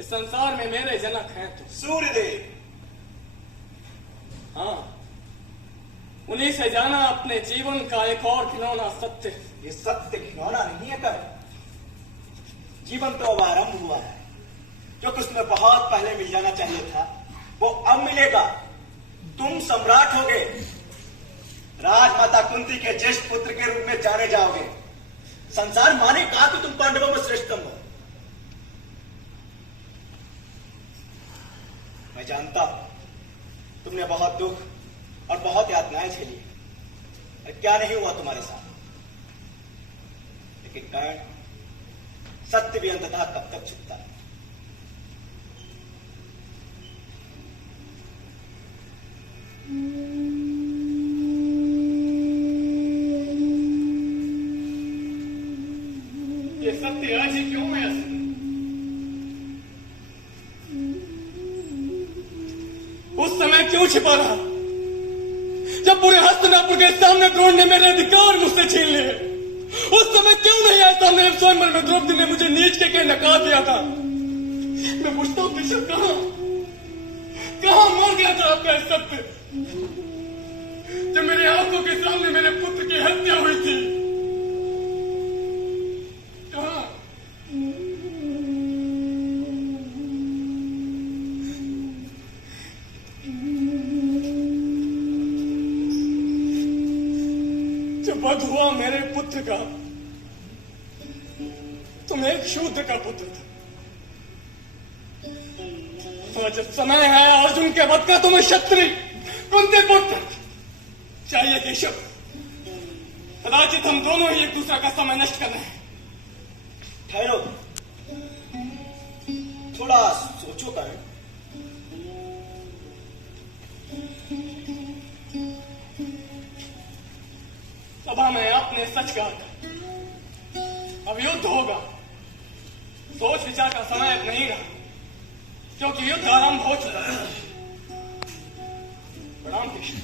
इस संसार में मेरे जनक हैं तो सूर्यदेव। हाँ, उन्हीं से जाना अपने जीवन का एक और खिलौना सत्य। ये सत्य खिलौना नहीं है कभी, जीवन तो अब आरंभ हुआ है। जो कुछ तुम्हें बहुत पहले मिल जाना चाहिए था वो अब मिलेगा। तुम सम्राट होगे, राजमाता कुंती के ज्येष्ठ पुत्र के रूप में जाने जाओगे। संसार मानेगा कि तुम पांडवों में श्रेष्ठतम हो। मैं जानता हूं तुमने बहुत दुख और बहुत यातनाएं झेली, और क्या नहीं हुआ तुम्हारे साथ। लेकिन कर्ण, सत्य भी अंततः कब तक छुपता है। ये सत्य आज ही क्यों है? उस समय क्यों छिपा रहा जब पूरे हस्तिनापुर के सामने द्रोण ने मेरे अधिकार मुझसे छीन लिए? उस समय क्यों नहीं आया सामने स्वयंवर में द्रौपदी ने मुझे नीच के नकार दिया था? मैं पूछता हूं केशव, कहां मर गया था आपका सत्य जब मेरे आंखों के सामने मेरे पुत्र की हत्या हुई थी? कहां? जब वध हुआ मेरे पुत्र का, तुम एक शूद्र का पुत्र था। तो जब समय है अर्जुन के वध का, तुम्हें क्षत्रिय कुंती पुत्र चाहिए केशव। कदाचित हम दोनों ही एक दूसरे का समय नष्ट कर रहे हैं। ठहरो, थोड़ा सोचो कर्ण। सभा में आपने सच कहा था, अब युद्ध होगा। सोच विचार का समय अब नहीं रहा, क्योंकि युद्ध आरंभ हो चुका है। प्रणाम कृष्ण।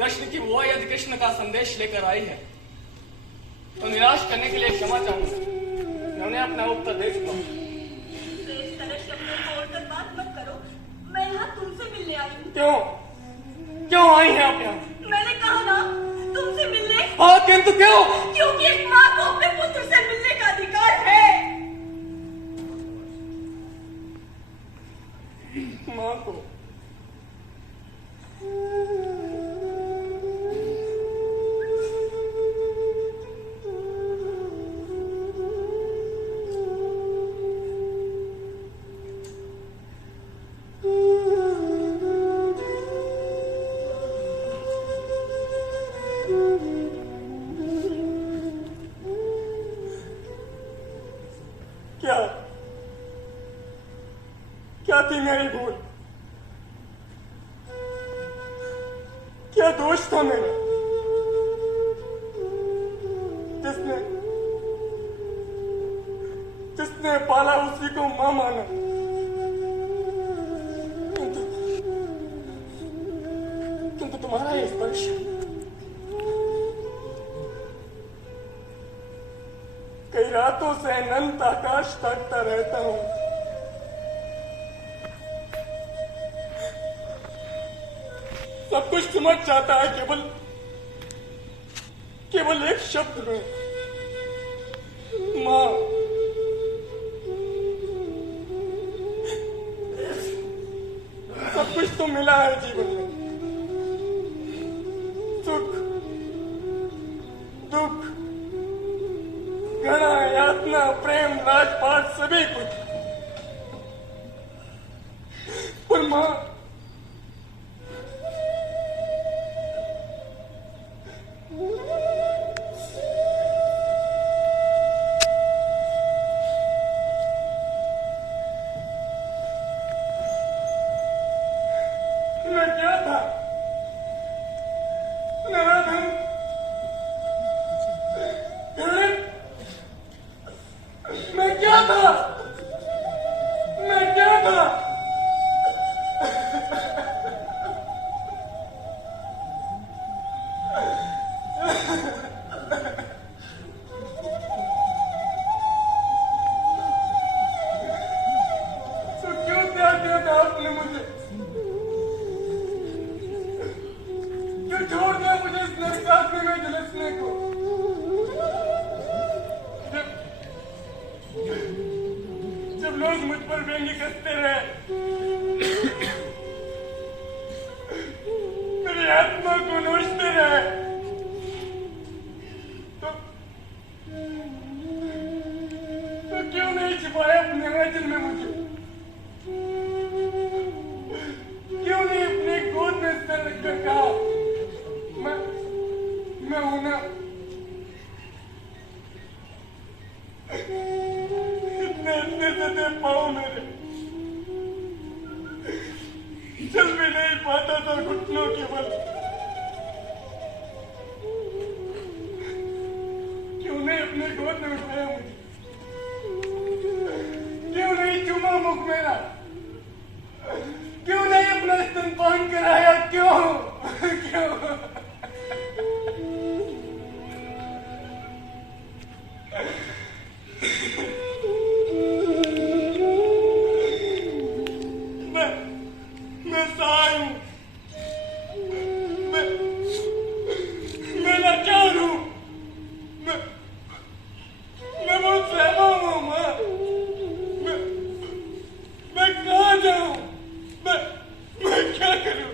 कृष्ण की बुआ यदि कृष्ण का संदेश लेकर आई है तो निराश करने के लिए क्षमा चाहूंगा। मैं उन्हें अपना उत्तर दे चुका हूं। तो इस तरह शब्दों को और बात मत करो। क्यों क्यों आई हैं आप यहाँ? मैंने कहा ना तुमसे मिलने। हाँ किंतु क्यों? क्योंकि एक माँ को अपने पुत्र से मिलने का अधिकार है। माँ को क्या क्या थी मेरी भूल? क्या दोष था मेरा जिसने जिसने पाला उसी को मां माना? किंतु तुम्हारा ये स्पर्श कई रातों से अनंत आकाश ताकता रहता हूं। सब कुछ समझ जाता है केवल एक शब्द में, मां। सब कुछ तो मिला है जीवन में, सुख दुख, घृणा, यातना, प्रेम, राजपाट, सभी कुछ। पर मां मैं क्या था? नराधम, घृणित। मैं क्या था? मैं क्या था? तो क्यों त्याग दिया था आपने मुझे? क्यों छोड़ दिया मुझे इस नरकाग्नि में झुलसने को? जब लोग मुझ पर व्यंग्य कसते रहे, मेरी आत्मा को नोचते रहे, तो क्यों नहीं छिपाया अपने वचन में मुझे? क्यों नहीं अपने गोद में सर रखकर कहा मैं हूं ना? इतने सदे पाँव मेरे चल भी नहीं पाता था घुटनों के बल। क्यों नहीं अपने गोद में उठाया मुझे? क्यों नहीं चूमा मुख मेरा? क्यों नहीं अपना स्तनपान कराया? क्यों क्यों? मैं सहाय हूं, मैं लाचार हूं, मैं बहुत सहमा हूं मां। मैं कहां जाऊं? मैं क्या करूं?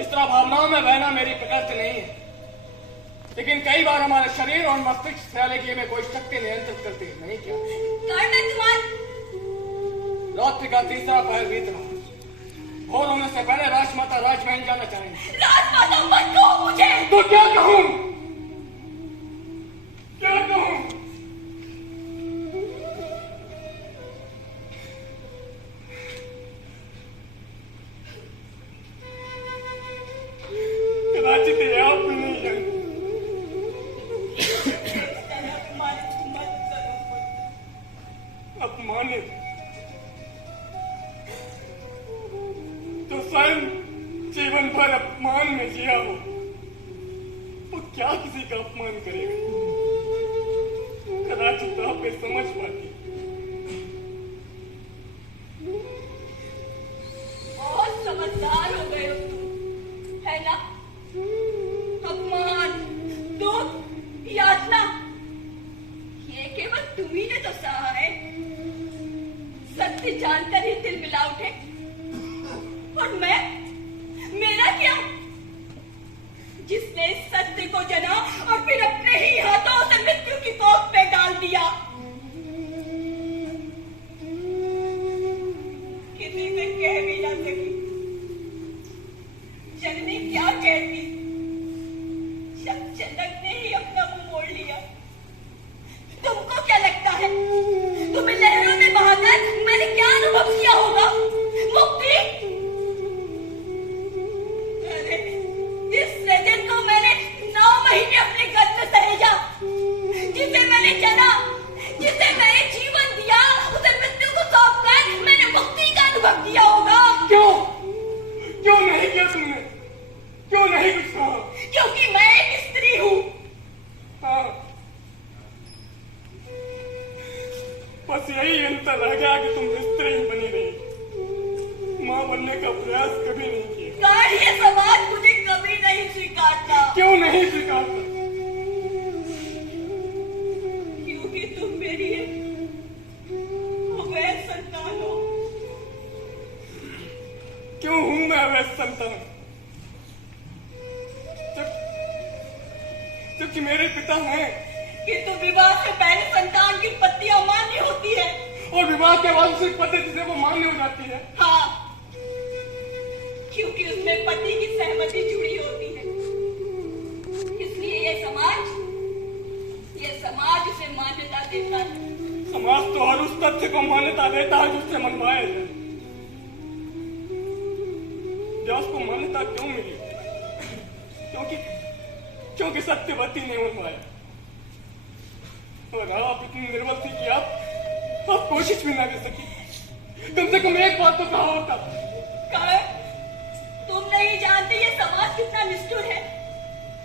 इस तरह भावनाओं में बहना मेरी प्रकृति नहीं है, लेकिन कई बार हमारे शरीर और मस्तिष्क ख्यालिकी में कोई शक्ति नियंत्रित करती है, नहीं क्या? रात्रि का तीसरा पहर बीत रहा, भोर होने से पहले राजमाता राजमहल जाना चाहेंगे। राजमाता मत कहो मुझे। तो क्या कहूं? क्या कहूं? कदाचित ये आप भी नहीं जानते। अपमानित तो स्वयं जीवन भर अपमान में जिया हो, वो क्या किसी का अपमान करेगा? कदाचित आप ये समझ पाती। बहुत समझदार हो गए हो तुम, है ना? अपमान, दुख, यातना, ये केवल तुम्ही ने तो सहा है। सत्य जानकर ही दिल मिला उठे, और मेरा क्या? जिसने इस सत्य को जना और फिर अपने ही हाथों से मृत्यु की कोख में डाल दिया। किसी से कह भी ना सकी, जननी क्या कहती? जनक ने ही अपना मुंह मोड़ लिया। तुमको क्या लगता है तुम्हें लहरों में बहाकर मैंने क्या अनुभव किया होगा? मुक्ति? अरे इस सजन को मैंने 9 महीने अपने गद में सहेजा, जिसे मैंने जना, जिसे मैंने जीवन दिया, उसे मृत्यु को सौंप कर मैंने मुक्ति का अनुभव किया होगा। क्यों नहीं किया तुमने? क्यों नहीं कुछ कहा? क्योंकि मैं एक स्त्री हूँ। हाँ, बस यही अंतर रह गया कि तुम स्त्री ही बनी रही, मां बनने का प्रयास कभी नहीं किया। यार ये समाज मुझे कभी नहीं स्वीकारता। क्यों नहीं स्वीकारता? क्योंकि तुम मेरी अवैध संतान हो। क्यों हूं मैं अवैध संतान? जबकि मेरे पिता हैं। किंतु विवाह से पहले संतान की पत्नी अमान्य होती है, और विवाह के बाद उसी पद्धति से वो मान्य हो जाती है। हाँ, क्योंकि उसमें पति की सहमति जुड़ी होती है। इसलिए ये समाज उसे मान्यता देता है। समाज तो हर उस तथ्य को मान्यता देता है जिससे मनवाया जाए। व्यास को मान्यता क्यों मिली? क्योंकि सत्यवती ने मनवाया, और आप इतनी निर्बल थी कि आप कोशिश भी ना कर सकी। कम से कम एक बात तो कहा होता। तुम नहीं जानते ये समाज कितना निष्ठुर है।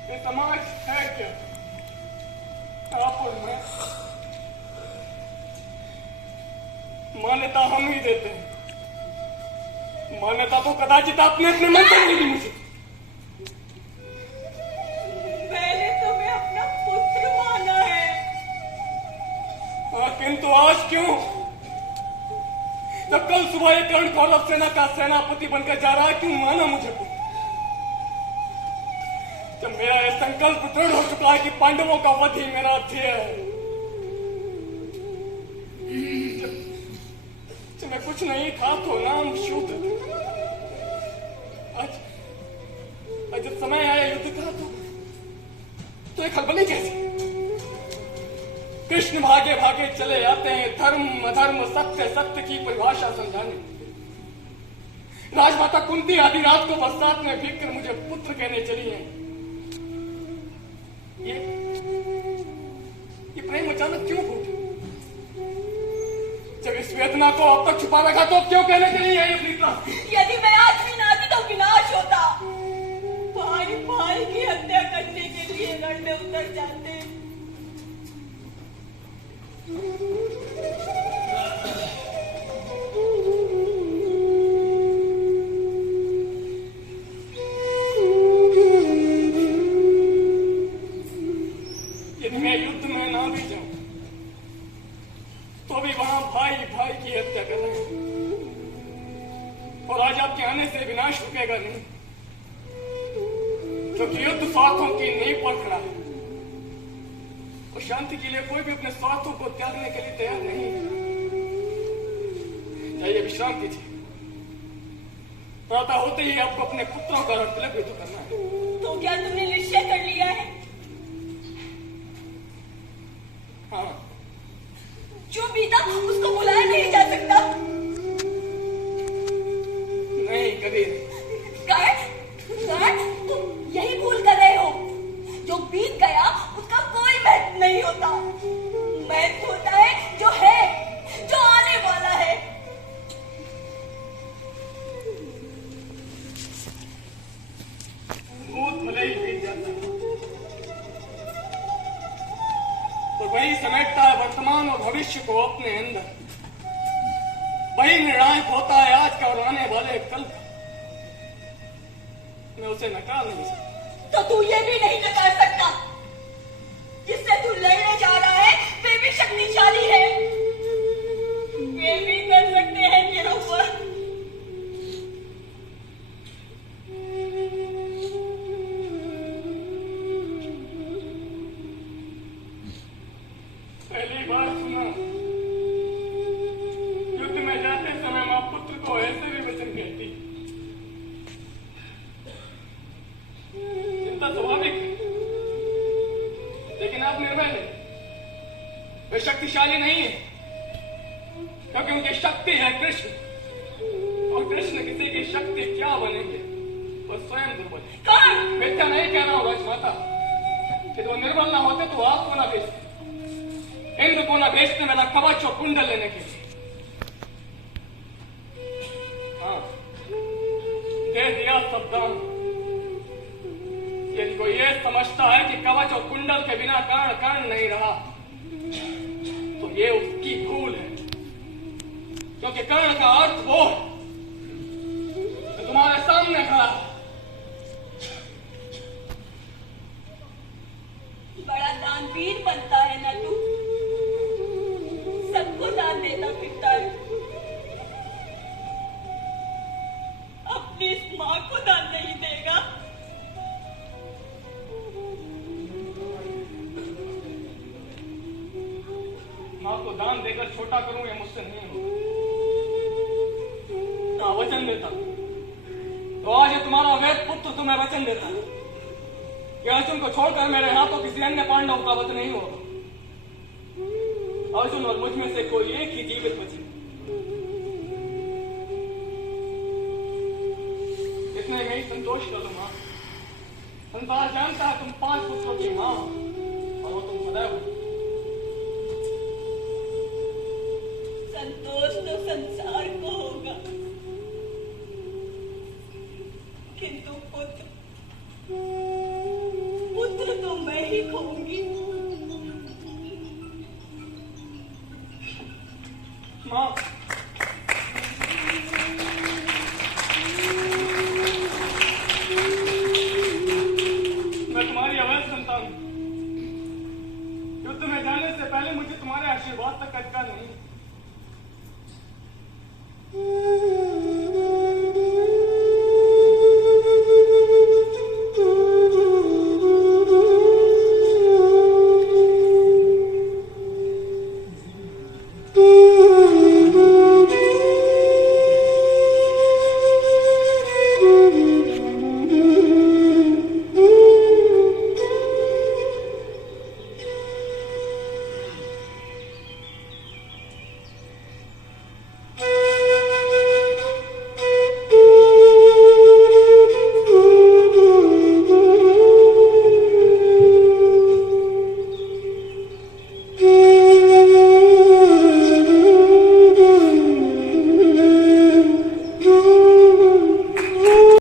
ये समाज है क्या? आप और मैं। मान्यता हम ही देते हैं। मान्यता तो कदाचित आपने अपने मन से नहीं दी मुझे। मैंने तुम्हें अपना पुत्र माना है। हाँ, किंतु आज क्यों? जब कल सुबह ये कर्ण कौरव सेना का सेनापति बनकर जा रहा है, क्यों माना मुझे पुत्र? जब मेरा यह संकल्प दृढ़ हो चुका है कि पांडवों का वध ही मेरा ध्येय है। जब मैं कुछ नहीं था तो नाम शूद्र था। आज जब समय आया युद्ध का तो एक खलबली कैसी? कृष्ण भागे भागे चले आते हैं धर्म अधर्म सत्य सत्य की परिभाषा समझाने। राजमाता कुंती आधी रात को बरसात में भीगकर मुझे पुत्र कहने चली है। ये प्रेम अचानक क्यों फूटा? जब इस वेदना को अब तक छुपा रखा तो क्यों कहने चली है ये प्रीता? यदि मैं आज भी ना आती तो विनाश होता। भाई भाई की हत्या करने के लिए रण में उतर जाते। यदि मैं युद्ध में ना भी जाऊं तो भी वहां भाई भाई की हत्या कर रहे हैं, और आज आपके आने से विनाश रुकेगा नहीं। क्योंकि युद्ध स्वार्थों की नींव पर खड़ा है और शांति के लिए कोई भी अपने स्वार्थों को त्यागने के लिए तैयार नहीं है। जाइए विश्राम कीजिए। प्रातः होते ही आपको अपने पुत्रों का तिलक विधि करना है। तो क्या तुमने निश्चय कर लिया है? हाँ। जो बीता उसको बुलाया नहीं जा सकता। नहीं, कभी नहीं। कर्ण, तुम यही भूल कर रहे हो। जो बीत गया उसका कोई महत्व नहीं होता। महत्व होता है जो है, जो आने वाला है। भूत भले ही बीत जाता है तो वही समेटता है वर्तमान और भविष्य को अपने अंदर। वही निर्णायक होता है आज का और आने वाले कल का। मैं उसे नकार नहीं सकता। तो तू ये भी नहीं नकार सकता जिससे तू लड़ने जा रहा है वे भी शक्तिशाली है। वे भी कर सकते हैं तेरे ऊपर। पहली बार सुना युद्ध में जाते समय मां पुत्र को ऐसे भी वचन कहती। चिंता स्वाभाविक है, लेकिन आप निर्भय हैं। वे शक्तिशाली नहीं है क्योंकि उनकी शक्ति है कृष्ण, और कृष्ण किसी की शक्ति क्या बनेंगे, वो स्वयं दुर्बल है। कौन? मिथ्या नहीं कह रहा हूं राजमाता कि वो निर्बल ना होते तो आपको ना भेजते, इंद्र को ना भेजते मेरा कवच और कुंडल लेने के लिए। हाँ, दे दिया सब दान। यदि कोई ये समझता है कि कवच और कुंडल के बिना कर्ण नहीं रहा तो ये उसकी भूल है, क्योंकि कर्ण का अर्थ वो है जो तुम्हारे सामने खड़ा है। बड़ा दानवीर बनता है ना तू, सबको दान देता फिरता है। अपनी इस मां को दान नहीं देगा। मां को दान देकर छोटा करूं, यह मुझसे नहीं होगा। हाँ, वचन देता तो आज ये तुम्हारा अवैध पुत्र तुम्हें वचन देता है कि अर्जुन को छोड़कर मेरे हाथों किसी अन्य पांडव का वध नहीं होगा। अर्जुन और मुझ में से कोई एक ही जीवित बचे। इतने में ही संतोष कर लो मां। संसार जानता है तुम 5 पुत्रों की मां हो और वो तुम सदैव हो। संतोष तो संसार को होगा, किंतु पुत्र तो मैं ही खोऊंगी।